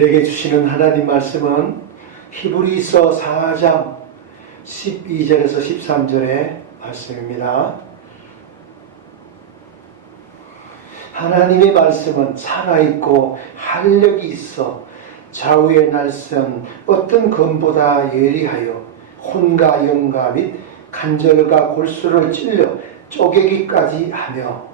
우리에게 주시는 하나님 말씀은 히브리서 4장 12절에서 13절의 말씀입니다. 하나님의 말씀은 살아있고 활력이 있어 좌우의 날선 어떤 검보다 예리하여 혼과 영과 및 간절과 골수를 찔러 쪼개기까지 하며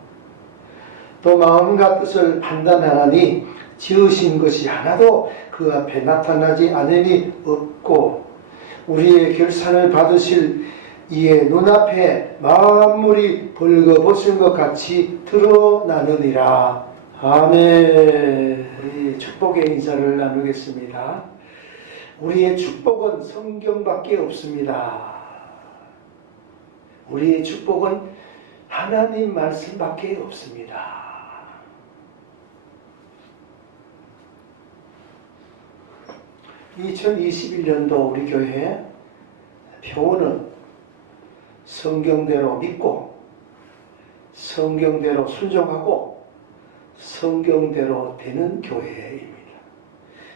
또 마음과 뜻을 판단하나니 지으신 것이 하나도 그 앞에 나타나지 않으니 없고 우리의 결산을 받으실 이에 눈앞에 만물이 벌거벗은 것 같이 드러나느니라. 아멘. 축복의 인사를 나누겠습니다. 우리의 축복은 성경밖에 없습니다. 우리의 축복은 하나님 말씀밖에 없습니다. 2021년도 우리 교회 표어는 성경대로 믿고 성경대로 순종하고 성경대로 되는 교회입니다.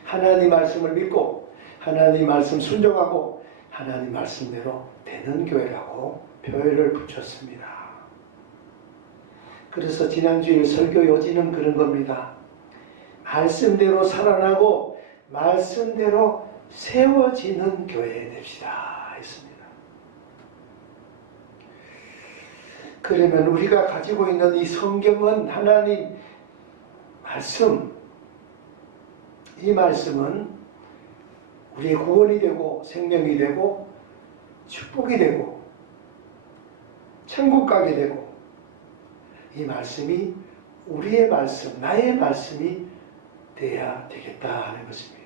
하나님 말씀을 믿고 하나님 말씀 순종하고 하나님 말씀대로 되는 교회라고 표현을 붙였습니다. 그래서 지난주일 설교 요지는 그런 겁니다. 말씀대로 살아나고 말씀대로 세워지는 교회 됩시다 했습니다. 그러면 우리가 가지고 있는 이 성경은 하나님 말씀, 이 말씀은 우리의 구원이 되고 생명이 되고 축복이 되고 천국 가게 되고 이 말씀이 우리의 말씀, 나의 말씀이 돼야 되겠다 하는 것입니다.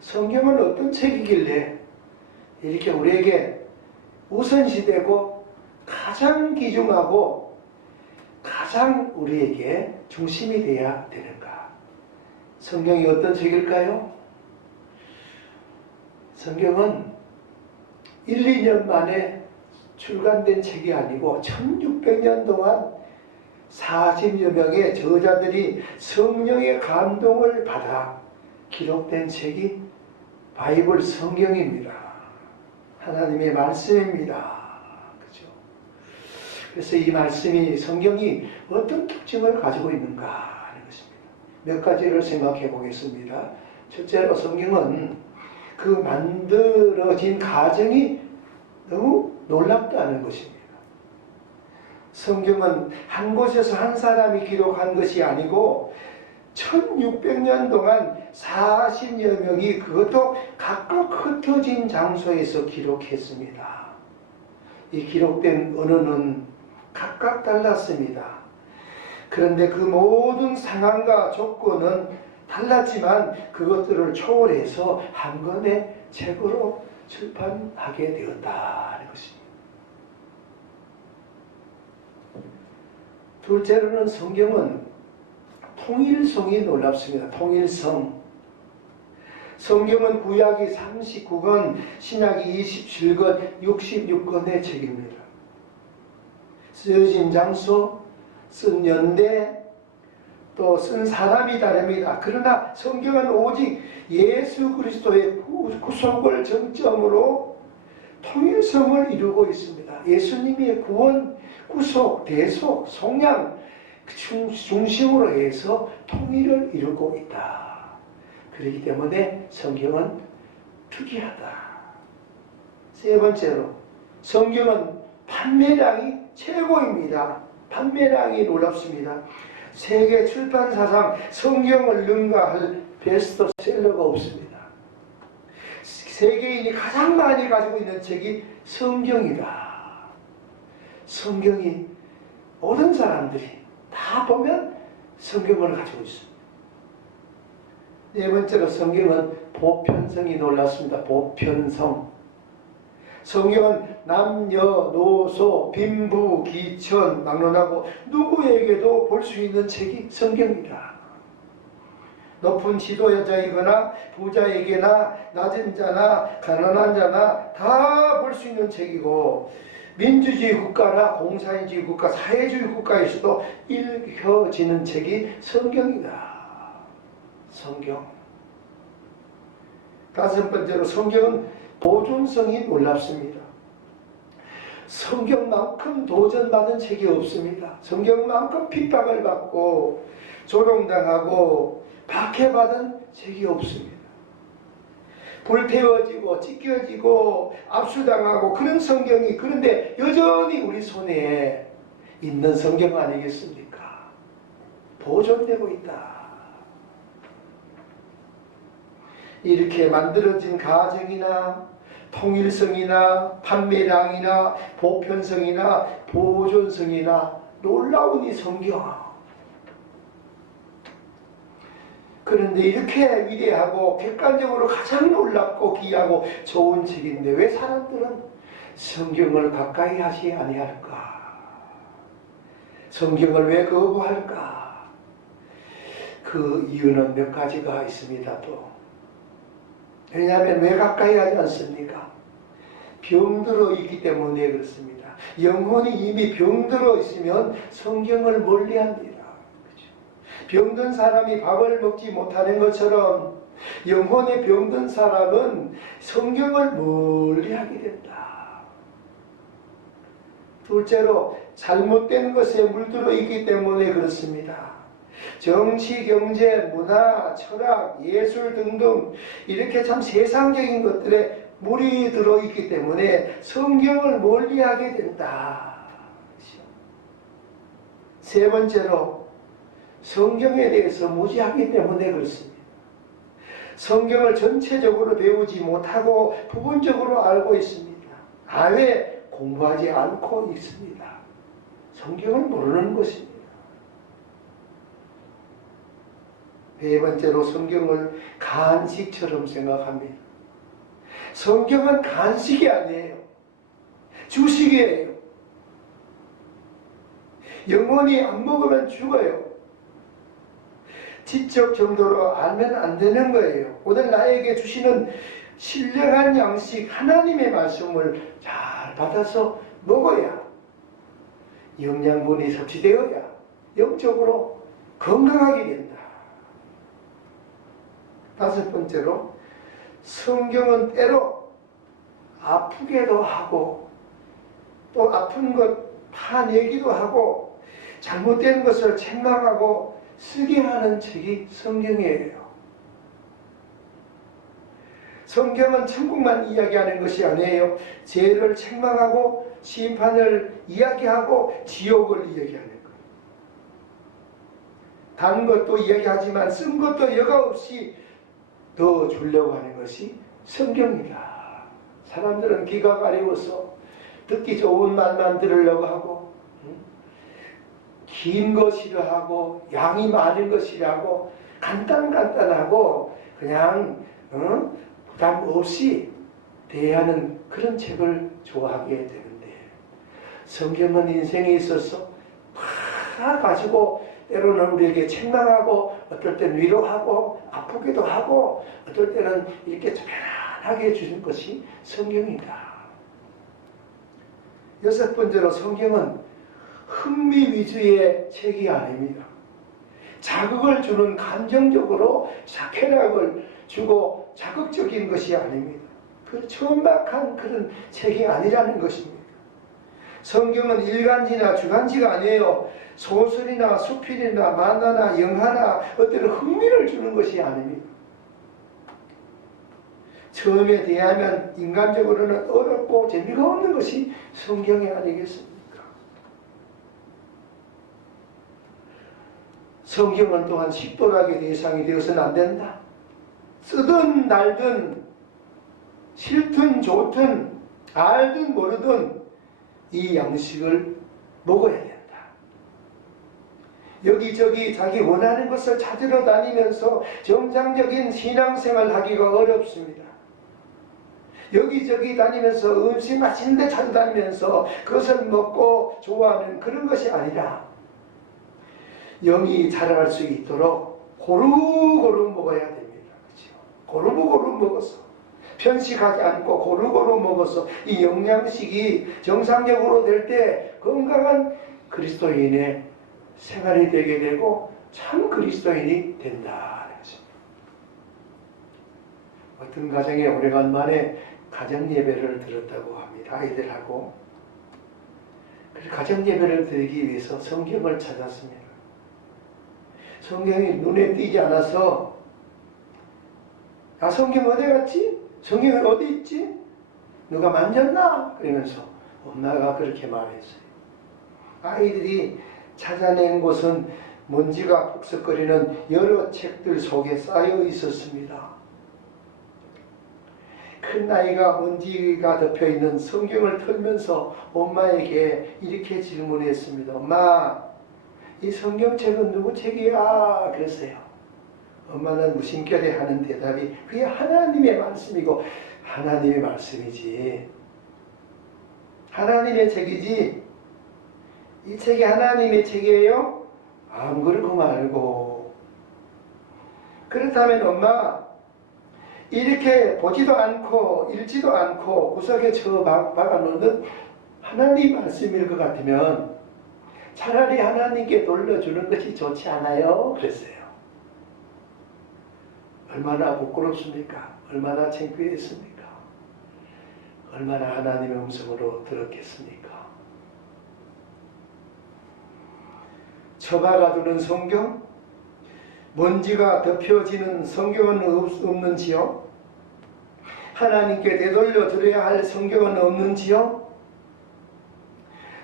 성경은 어떤 책이길래 이렇게 우리에게 우선시되고 가장 귀중하고 가장 우리에게 중심이 돼야 되는가? 성경이 어떤 책일까요? 성경은 1, 2년 만에 출간된 책이 아니고 1600년 동안 40여 명의 저자들이 성령의 감동을 받아 기록된 책이 바이블 성경입니다. 하나님의 말씀입니다. 그죠? 그래서 이 말씀이 성경이 어떤 특징을 가지고 있는가 하는 것입니다. 몇 가지를 생각해 보겠습니다. 첫째로 성경은 그 만들어진 과정이 너무 놀랍다는 것입니다. 성경은 한 곳에서 한 사람이 기록한 것이 아니고 1600년 동안 40여 명이 그것도 각각 흩어진 장소에서 기록했습니다. 이 기록된 언어는 각각 달랐습니다. 그런데 그 모든 상황과 조건은 달랐지만 그것들을 초월해서 한 권의 책으로 출판하게 되었다는 것입니다. 둘째로는 성경은 통일성이 놀랍습니다. 통일성. 성경은 구약이 39권, 신약이 27권, 66권의 책입니다. 쓰여진 장소, 쓴 연대, 또 쓴 사람이 다릅니다. 그러나 성경은 오직 예수 그리스도의 구속을 정점으로 통일성을 이루고 있습니다. 예수님의 구원, 구속, 대속, 속량 중심으로 해서 통일을 이루고 있다. 그렇기 때문에 성경은 특이하다. 세 번째로 성경은 판매량이 최고입니다. 판매량이 놀랍습니다. 세계 출판사상 성경을 능가할 베스트셀러가 없습니다. 세계인이 가장 많이 가지고 있는 책이 성경이다. 성경이 모든 사람들이 다 보면 성경을 가지고 있습니다. 네 번째로 성경은 보편성이 놀랍습니다. 보편성. 성경은 남녀, 노소, 빈부, 기천, 막론하고 누구에게도 볼 수 있는 책이 성경이다. 높은 지도자이거나 부자에게나 낮은 자나 가난한 자나 다 볼 수 있는 책이고 민주주의 국가나 공산주의 국가, 사회주의 국가에서도 읽혀지는 책이 성경이다. 성경. 다섯 번째로 성경은 보존성이 놀랍습니다. 성경만큼 도전받은 책이 없습니다. 성경만큼 핍박을 받고 조롱당하고 박해받은 책이 없습니다. 불태워지고 찢겨지고 압수당하고 그런 성경이 그런데 여전히 우리 손에 있는 성경 아니겠습니까? 보존되고 있다. 이렇게 만들어진 가정이나 통일성이나 판매량이나 보편성이나 보존성이나 놀라운 이 성경. 그런데 이렇게 위대하고 객관적으로 가장 놀랍고 귀하고 좋은 책인데 왜 사람들은 성경을 가까이 하지 아니할까? 성경을 왜 거부할까? 그 이유는 몇 가지가 있습니다. 또 왜냐하면 왜 가까이 하지 않습니까? 병들어 있기 때문에 그렇습니다. 영혼이 이미 병들어 있으면 성경을 멀리합니다. 그렇죠? 병든 사람이 밥을 먹지 못하는 것처럼 영혼에 병든 사람은 성경을 멀리하게 된다. 둘째로 잘못된 것에 물들어 있기 때문에 그렇습니다. 정치, 경제, 문화, 철학, 예술 등등 이렇게 참 세상적인 것들에 물이 들어있기 때문에 성경을 멀리하게 된다. 세 번째로 성경에 대해서 무지하기 때문에 그렇습니다. 성경을 전체적으로 배우지 못하고 부분적으로 알고 있습니다. 아예 공부하지 않고 있습니다. 성경을 모르는 것입니다. 네 번째로 성경을 간식처럼 생각합니다. 성경은 간식이 아니에요. 주식이에요. 영혼이 안 먹으면 죽어요. 지적 정도로 알면 안 되는 거예요. 오늘 나에게 주시는 신령한 양식 하나님의 말씀을 잘 받아서 먹어야 영양분이 섭취되어야 영적으로 건강하게 된다. 다섯 번째로 성경은 때로 아프게도 하고 또 아픈 것 파내기도 하고 잘못된 것을 책망하고 쓰게 하는 책이 성경이에요. 성경은 천국만 이야기하는 것이 아니에요. 죄를 책망하고 심판을 이야기하고 지옥을 이야기하는 거예요. 단 것도 이야기하지만 쓴 것도 여과 없이 더 주려고 하는 것이 성경이다. 사람들은 귀가 가려워서 듣기 좋은 말만 들으려고 하고 긴 거 싫어하고 양이 많은 거 싫어하고 간단하고 그냥 부담 없이 대하는 그런 책을 좋아하게 되는데 성경은 인생에 있어서 다 가지고 때로는 우리에게 책망하고 어떨 때는 위로하고 아프기도 하고 어떨 때는 이렇게 편안하게 해주는 것이 성경이다. 여섯 번째로 성경은 흥미 위주의 책이 아닙니다. 자극을 주는 감정적으로 쾌락을 주고 자극적인 것이 아닙니다. 그 천박한 그런 책이 아니라는 것입니다. 성경은 일간지나 주간지가 아니에요. 소설이나 수필이나 만화나 영화나 어떤 흥미를 주는 것이 아닙니다. 처음에 대하면 인간적으로는 어렵고 재미가 없는 것이 성경이 아니겠습니까? 성경은 또한 식도락의 대상이 되어서는 안 된다. 쓰든 날든 싫든 좋든 알든 모르든 이 양식을 먹어야 된다. 여기저기 자기 원하는 것을 찾으러 다니면서 정상적인 신앙생활 하기가 어렵습니다. 여기저기 다니면서 음식 맛있는 데 찾아다니면서 그것을 먹고 좋아하는 그런 것이 아니라 영이 자라날 수 있도록 고루고루 먹어야 됩니다. 그렇죠? 고루고루 먹어서 편식하지 않고 고루고루 먹어서 이 영양식이 정상적으로 될 때 건강한 그리스도인의 생활이 되게 되고 참 그리스도인이 된다. 어떤 가정에 오래간만에 가정 예배를 드렸다고 합니다. 아이들하고. 그래서 가정 예배를 드리기 위해서 성경을 찾았습니다. 성경이 눈에 띄지 않아서 성경 어디 갔지? 성경이 어디 있지? 누가 만졌나? 그러면서 엄마가 그렇게 말했어요. 아이들이 찾아낸 곳은 먼지가 폭석거리는 여러 책들 속에 쌓여 있었습니다. 큰 나이가 먼지가 덮여있는 성경을 털면서 엄마에게 이렇게 질문했습니다. 엄마, 이 성경책은 누구 책이야? 그랬어요. 엄마는 무심결에 하는 대답이 그게 하나님의 말씀이고 하나님의 말씀이지. 하나님의 책이지. 이 책이 하나님의 책이에요? 안 그러고 말고. 그렇다면 엄마, 이렇게 보지도 않고 읽지도 않고 구석에 박아놓는 하나님 말씀일 것 같으면 차라리 하나님께 돌려주는 것이 좋지 않아요? 그랬어요. 얼마나 부끄럽습니까? 얼마나 창피했습니까? 얼마나 하나님의 음성으로 들었겠습니까? 처박아두는 성경? 먼지가 덮여지는 성경은 없는지요? 하나님께 되돌려 드려야 할 성경은 없는지요?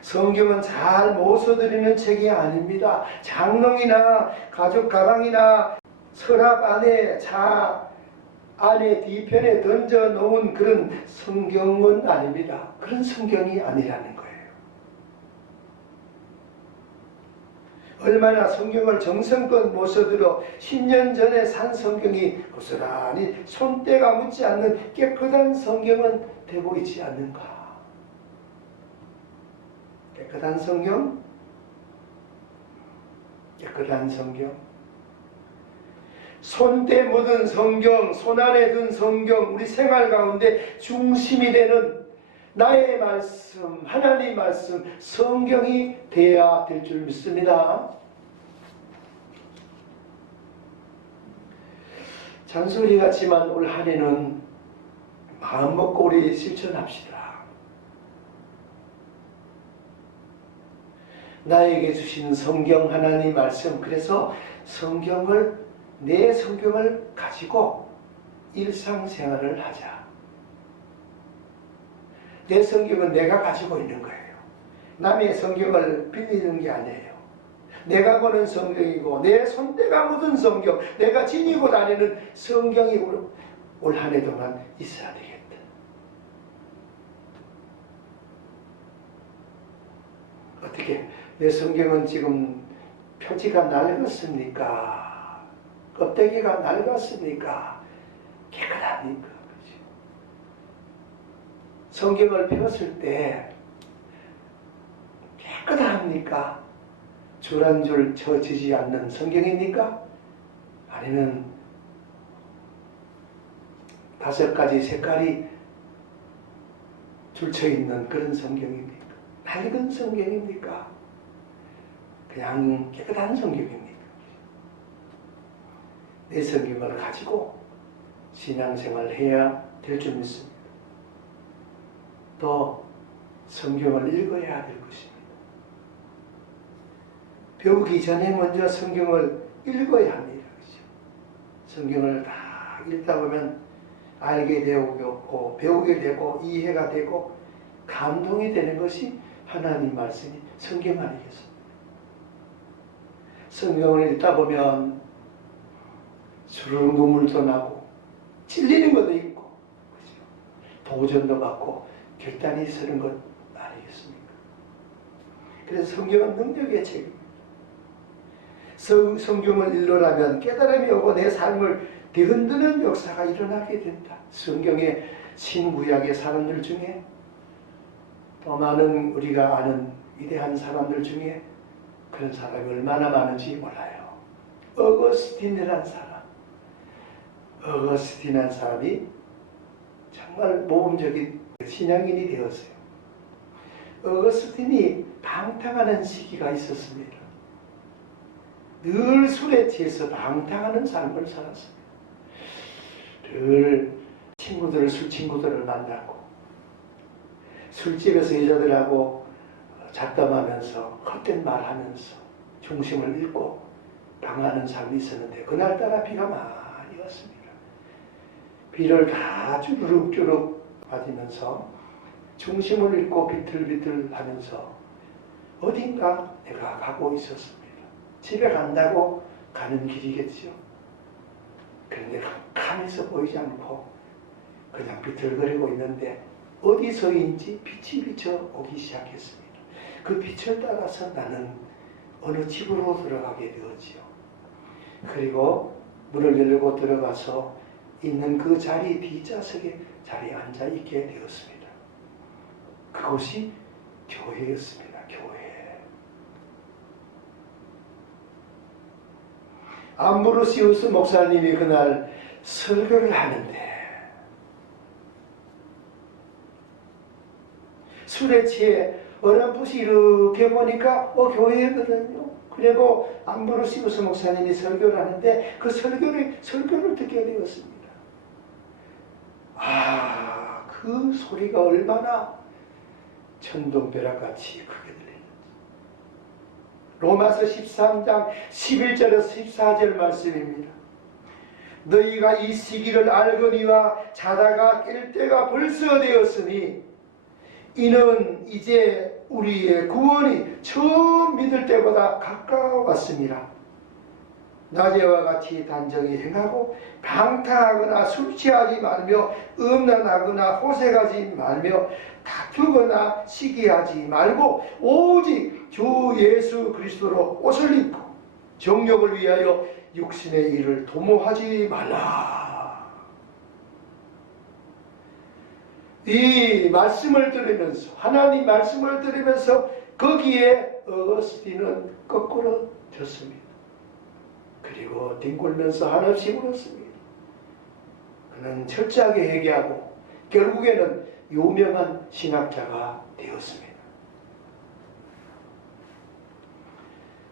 성경은 잘 모셔드리는 책이 아닙니다. 장롱이나 가죽 가방이나 서랍 안에 차 안에 뒤편에 던져 놓은 그런 성경은 아닙니다. 그런 성경이 아니라는 거예요. 얼마나 성경을 정성껏 모셔들어 10년 전에 산 성경이 고스란히 손때가 묻지 않는 깨끗한 성경은 되고 있지 않는가? 깨끗한 성경? 깨끗한 성경? 손때 묻은 성경, 손안에 든 성경, 우리 생활 가운데 중심이 되는 나의 말씀, 하나님 말씀, 성경이 되어야 될 줄 믿습니다. 잔소리 같지만 올 한 해는 마음 먹고 우리 실천합시다. 나에게 주신 성경 하나님 말씀, 그래서 내 성경을 가지고 일상생활을 하자. 내 성경은 내가 가지고 있는 거예요. 남의 성경을 빌리는 게 아니에요. 내가 보는 성경이고 내 손때가 묻은 성경, 내가 지니고 다니는 성경이 올 한 해 동안 있어야 되겠다. 어떻게 내 성경은 지금 표지가 낡았습니까? 껍데기가 낡았습니까? 깨끗합니까? 성경을 펴었을 때 깨끗합니까? 줄 한 줄 젖지 않는 성경입니까? 아니면 5가지 색깔이 줄쳐 있는 그런 성경입니까? 낡은 성경입니까? 그냥 깨끗한 성경입니까? 내 성경을 가지고 신앙생활을 해야 될 줄 믿습니다. 또 성경을 읽어야 될 것입니다. 배우기 전에 먼저 성경을 읽어야 합니다. 성경을 다 읽다 보면 알게 되고 배우게 되고 이해가 되고 감동이 되는 것이 하나님 말씀이 성경 아니겠습니까? 성경을 읽다 보면 수르륵 눈물도 나고 찔리는 것도 있고 도전도 받고 결단이 서는 것 아니겠습니까? 그래서 성경은 능력의 책입니다. 성경을 읽으려면 깨달음이 오고 내 삶을 뒤흔드는 역사가 일어나게 된다. 성경의 신구약의 사람들 중에 또 많은 우리가 아는 위대한 사람들 중에 그런 사람이 얼마나 많은지 몰라요. 어거스틴이라는 사람. 어거스틴이라는 사람이 정말 모범적인 신앙인이 되었어요. 어거스틴이 방탕하는 시기가 있었습니다. 늘 술에 취해서 방탕하는 삶을 살았습니다. 늘 술 친구들을 만나고 술집에서 여자들하고 잡담하면서 헛된 말하면서 중심을 잃고 당하는 삶이 있었는데 그날따라 비가 많이 왔습니다. 비를 다 주르륵주르륵 맞으면서 중심을 잃고 비틀비틀 하면서 어딘가 내가 가고 있었습니다. 집에 간다고 가는 길이겠죠. 그런데 캄캄해서 보이지 않고 그냥 비틀거리고 있는데 어디서인지 빛이 비쳐 오기 시작했습니다. 그 빛을 따라서 나는 어느 집으로 들어가게 되었지요. 그리고 문을 열고 들어가서 있는 그 자리 뒷좌석에 자리에 앉아 있게 되었습니다. 그곳이 교회였습니다. 교회. 암브로시우스 목사님이 그날 설교를 하는데 술에 취해 어렴풋이 이렇게 보니까 교회거든요. 그리고 암브로시우스 목사님이 설교를 하는데 그 설교를 듣게 되었습니다. 그 소리가 얼마나 천둥벼락같이 크게 들리는지. 로마서 13장 11절에서 14절 말씀입니다. 너희가 이 시기를 알거니와 자다가 깰 때가 벌써 되었으니 이는 이제 우리의 구원이 처음 믿을 때보다 가까웠습니다. 낮에와 같이 단정히 행하고 방탕하거나 술 취하지 말며 음란하거나 호색하지 말며 다투거나 시기하지 말고 오직 주 예수 그리스도로 옷을 입고 정욕을 위하여 육신의 일을 도모하지 말라. 이 말씀을 들으면서 하나님 말씀을 들으면서 거기에 어거스틴은 거꾸로 졌습니다. 그리고 뒹굴면서 한없이 울었습니다. 그는 철저하게 회개하고 결국에는 유명한 신학자가 되었습니다.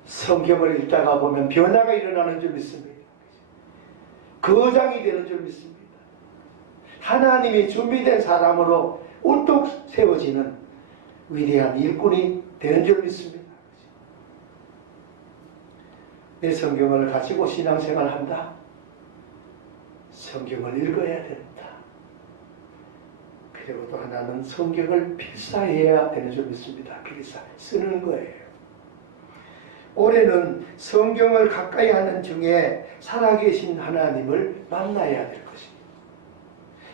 성경을 읽다가 보면 변화가 일어나는 줄 믿습니다. 거장이 되는 줄 믿습니다. 하나님이 준비된 사람으로 우뚝 세워지는 위대한 일꾼이 되는 줄 믿습니다. 내 성경을 가지고 신앙생활을 한다. 성경을 읽어야 된다. 그리고 또 하나는 성경을 필사해야 되는 줄 믿습니다. 필사, 쓰는 거예요. 올해는 성경을 가까이 하는 중에 살아계신 하나님을 만나야 될 것입니다.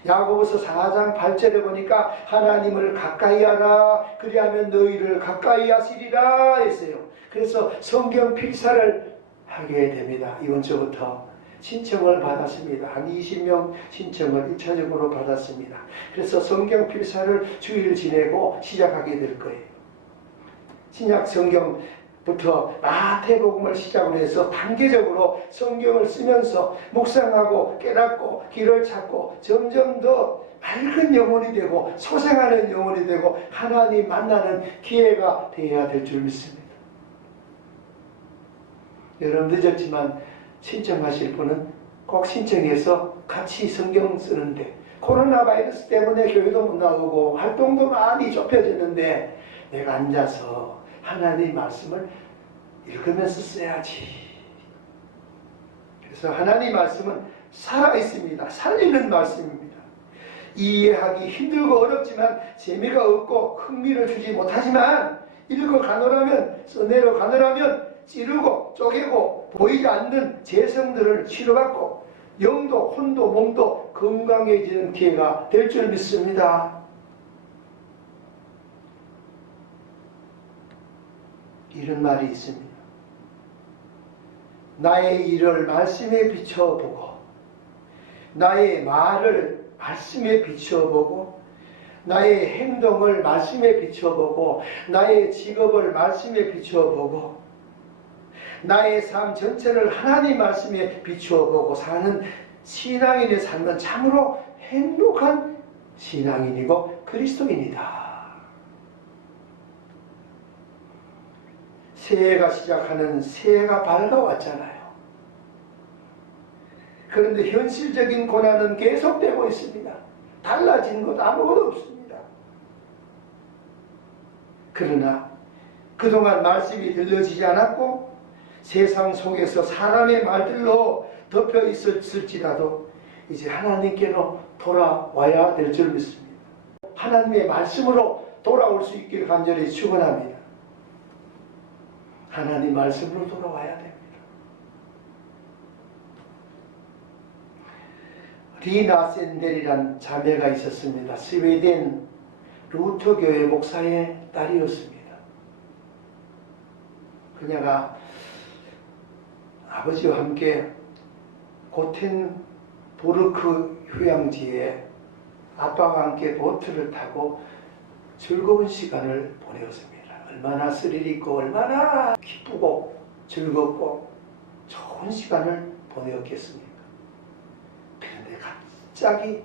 야고보서 4장 8절에 보니까 하나님을 가까이 하라 그리하면 너희를 가까이 하시리라 했어요. 그래서 성경 필사를 하게 됩니다. 이번 주부터 신청을 받았습니다. 한 20명 신청을 1차적으로 받았습니다. 그래서 성경 필사를 주일 지내고 시작하게 될 거예요. 신약 성경부터 마태복음을 시작으로 해서 단계적으로 성경을 쓰면서 묵상하고 깨닫고 길을 찾고 점점 더 밝은 영혼이 되고 소생하는 영혼이 되고 하나님 만나는 기회가 되어야 될 줄 믿습니다. 여러분 늦었지만 신청하실 분은 꼭 신청해서 같이 성경 쓰는데 코로나 바이러스 때문에 교회도 못 나오고 활동도 많이 좁혀졌는데 내가 앉아서 하나님 말씀을 읽으면서 써야지. 그래서 하나님 말씀은 살아있습니다. 살리는 말씀입니다. 이해하기 힘들고 어렵지만 재미가 없고 흥미를 주지 못하지만 읽어 가노라면 써내려 가노라면 찌르고 쪼개고 보이지 않는 재성들을 치료받고 영도 혼도 몸도 건강해지는 기회가 될 줄 믿습니다. 이런 말이 있습니다. 나의 일을 말씀에 비춰보고 나의 말을 말씀에 비춰보고 나의 행동을 말씀에 비춰보고 나의 직업을 말씀에 비춰보고 나의 삶 전체를 하나님 말씀에 비추어보고 사는 신앙인의 삶은 참으로 행복한 신앙인이고 그리스도인이다. 새해가 시작하는 새해가 밝아왔잖아요. 그런데 현실적인 고난은 계속되고 있습니다. 달라진 것 아무것도 없습니다. 그러나 그동안 말씀이 들려지지 않았고 세상 속에서 사람의 말들로 덮여 있었을지라도 이제 하나님께로 돌아와야 될 줄 믿습니다. 하나님의 말씀으로 돌아올 수 있기를 간절히 축원합니다. 하나님 말씀으로 돌아와야 됩니다. 리나 샌델이란 자매가 있었습니다. 스웨덴 루터교회 목사의 딸이었습니다. 그녀가 아버지와 함께 고텐부르크 휴양지에 아빠와 함께 보트를 타고 즐거운 시간을 보내었습니다. 얼마나 스릴 있고 얼마나 기쁘고 즐겁고 좋은 시간을 보내었겠습니까? 그런데 갑자기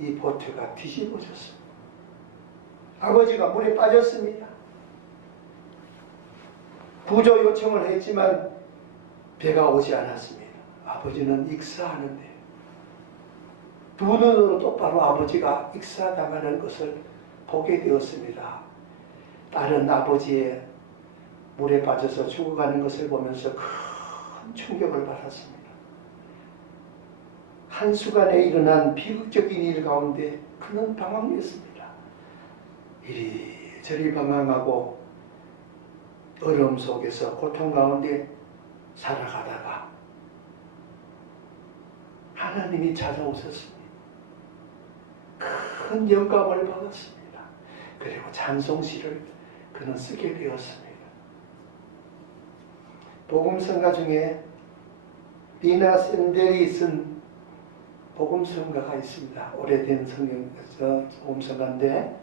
이 보트가 뒤집어졌습니다. 아버지가 물에 빠졌습니다. 구조 요청을 했지만 배가 오지 않았습니다. 아버지는 익사하는데 두 눈으로 똑바로 아버지가 익사당하는 것을 보게 되었습니다. 딸은 아버지의 물에 빠져서 죽어가는 것을 보면서 큰 충격을 받았습니다. 한순간에 일어난 비극적인 일 가운데 그는 방황했습니다. 이리저리 방황하고 어려움 속에서 고통 가운데 살아가다가 하나님이 찾아오셨습니다. 큰 영감을 받았습니다. 그리고 찬송시를 그는 쓰게 되었습니다. 복음성가 중에 리나 샌델이 쓴 복음성가가 있습니다. 오래된 복음성가인데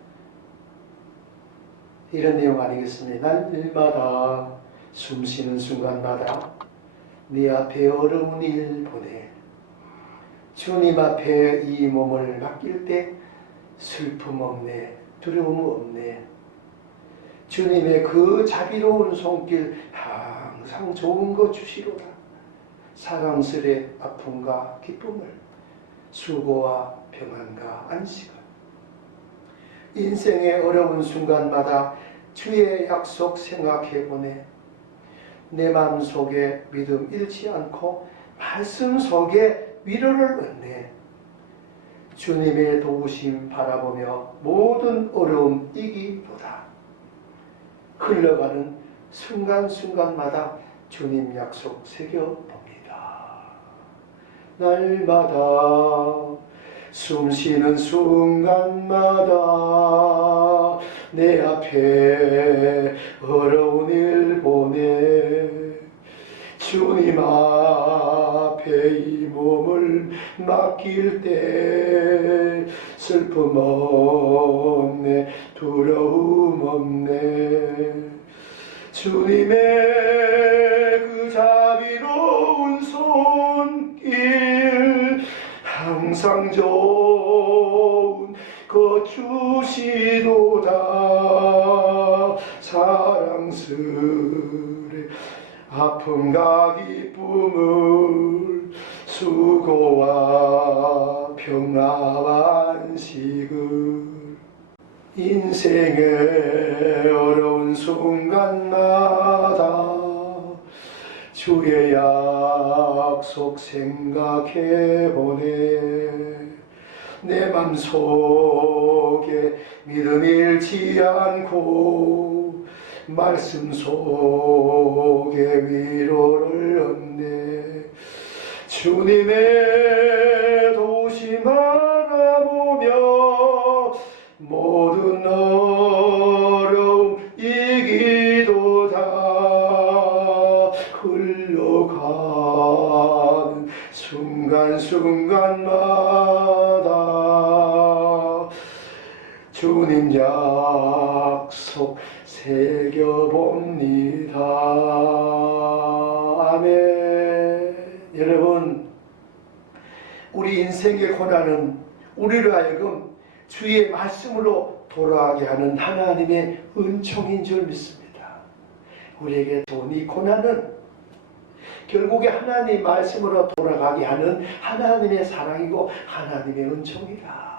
이런 내용 아니겠습니까? 날마다 숨쉬는 순간마다 네 앞에 어려운 일 보내 주님 앞에 이 몸을 맡길 때 슬픔 없네, 두려움 없네. 주님의 그 자비로운 손길 항상 좋은 것 주시로다. 사랑스레 아픔과 기쁨을, 수고와 평안과 안식을. 인생의 어려운 순간마다 주의 약속 생각해보네. 내 마음속에 믿음 잃지 않고 말씀 속에 위로를 얻네. 주님의 도우심 바라보며 모든 어려움 이기도다. 흘러가는 순간순간마다 주님 약속 새겨봅니다. 날마다 숨쉬는 순간마다 내 앞에 어려운 일 보내 주님 앞에 이 몸을 맡길 때 슬픔 없네, 두려움 없네. 주님의 그 자비로운 손길 항상 좋은 것 주시도다. 사랑스레 아픔과 기쁨을, 수고와 평화와 안식을. 인생의 어려운 순간마다 주의 약속 생각해보네. 내 맘속에 믿음 잃지 않고 말씀 속에 위로를 얻네. 주님의 도우심 바라보며 모든 어려움 이기도다. 흘러가는 순간순간마다 주님 약속 새겨봅니다. 아멘. 여러분, 우리 인생의 고난은 우리를 하여금 주의 말씀으로 돌아가게 하는 하나님의 은총인 줄 믿습니다. 우리에게 온 이 고난은 결국에 하나님 말씀으로 돌아가게 하는 하나님의 사랑이고 하나님의 은총이라.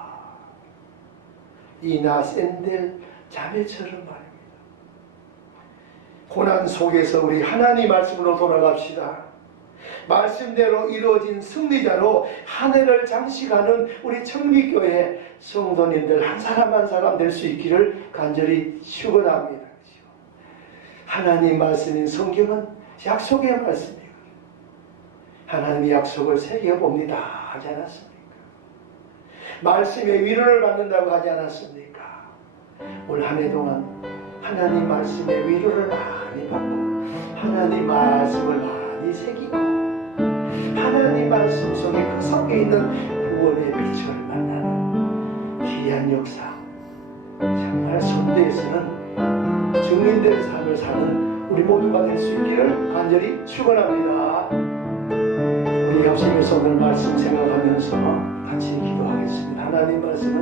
이나 샌델 자매처럼 말입니다. 고난 속에서 우리 하나님 말씀으로 돌아갑시다. 말씀대로 이루어진 승리자로 한 해를 장식하는 우리 청미교회 성도님들 한 사람 한 사람 될 수 있기를 간절히 축원합니다. 하나님 말씀인 성경은 약속의 말씀이에요. 하나님의 약속을 새겨봅니다 하지 않았습니까? 말씀의 위로를 받는다고 하지 않았습니까? 올 한 해 동안 하나님 말씀의 위로를 많이 받고 하나님 말씀을 많이 새기고 하나님 말씀 속에 그 섞여 있는 구원의 빛을 만나는 귀한 역사. 정말 선대에서는 증인된 삶을 사는 우리 모두가 될 수 있기를 간절히 축원합니다. 우리 합심해서 오늘 말씀 생각하면서 같이 기도하겠습니다. 하나님 말씀은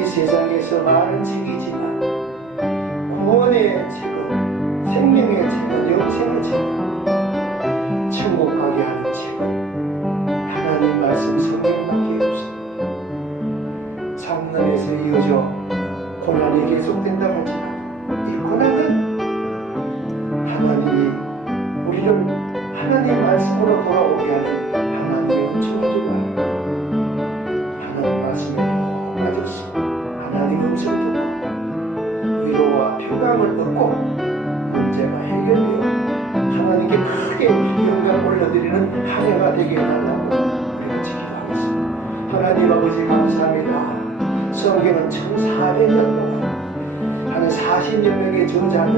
이 세상에서 많은 책이지만 구원의 책은, 생명의 책은, 영생의 책은, 천국 가게 하는 책은 하나님 말씀 성경밖에 없습니다. 장난에서 이어져 고난이 계속된다 할지라도 이 고난은 하나님이 우리를 하나님 말씀으로 돌아오게 하는 하나님의 은총이기를 하나님 말씀에 더 빠졌습니다. 하나님 음성 듣고 위로와 평강을 얻고 문제가 해결되어 하나님께 크게 영광 올려드리는 한 해가 되게 해달라고 우리가 기도하겠습니다. 하나님 아버지 감사합니다. 성경은 1400년 한 40여 명의 저자들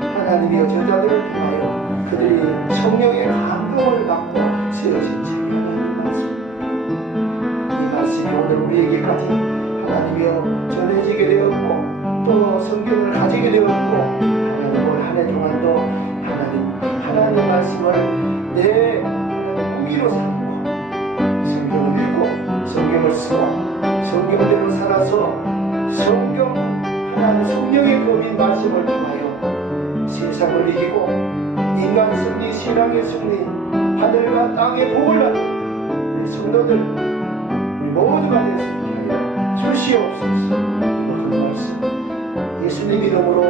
하나님의 저자들을 통하여 그들이 성령의 감동을 받고 세워진 책이 하나님 말씀. 이 말씀이 오늘 우리에게까지 하나님이여 전해지게 되었고 또 성경을 가지게 되었고 하나님 올 한 해 동안도 하나님 말씀을 내 무기로 삼고 성경을 읽고 성경을 쓰고 성경대로 살아서 성경 하나님 성령의 법인 말씀을 통하여 세상을 이기고 인간 승리, 신앙의 승리, 하늘과 땅의 복을 받는 우리 성도들 우리 모두가 될 수 있게 하여 주시옵소서. 그 말씀 예수님 이름으로